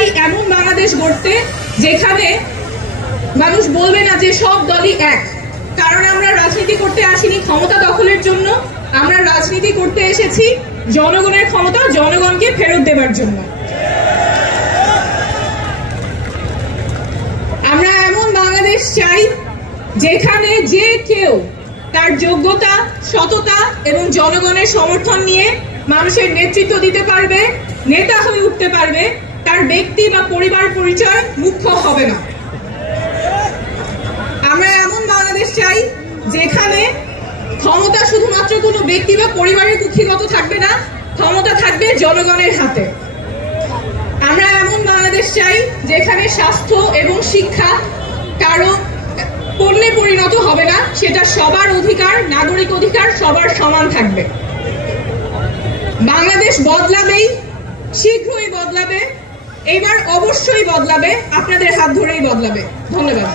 চাই এমন বাংলাদেশ গড়তে যেখানে মানুষ বলবে না যে সব দলই এক। কারণ আমরা রাজনীতি করতে আসিনি ক্ষমতা দখলের জন্য, আমরা রাজনীতি করতে এসেছি জনগণের ক্ষমতা জনগণকে ফেরত দেবার জন্য। আমরা এমন বাংলাদেশ চাই যেখানে যে কেউ তার যোগ্যতা, সততা এবং জনগণের সমর্থন নিয়ে মানুষের নেতৃত্ব দিতে পারবে, নেতা হয়ে উঠতে পারবে, তার ব্যক্তি বা পরিবার পরিচয় মুখ্য হবে না। আমরা এমন বাংলাদেশ চাই যেখানে ক্ষমতা শুধুমাত্র কোনো ব্যক্তি বা পরিবারের কুক্ষিগত থাকবে না, ক্ষমতা থাকবে জনগণের হাতে। আমরা এমন বাংলাদেশ চাই যেখানে স্বাস্থ্য এবং শিক্ষা কারো পণ্যে পরিণত হবে না, সেটা সবার অধিকার, নাগরিক অধিকার, সবার সমান থাকবে। বাংলাদেশ বদলাবেই, শীঘ্রই বদলাবে, এবার অবশ্যই বদলাবে, আপনাদের হাত ধরেই বদলাবে। ধন্যবাদ।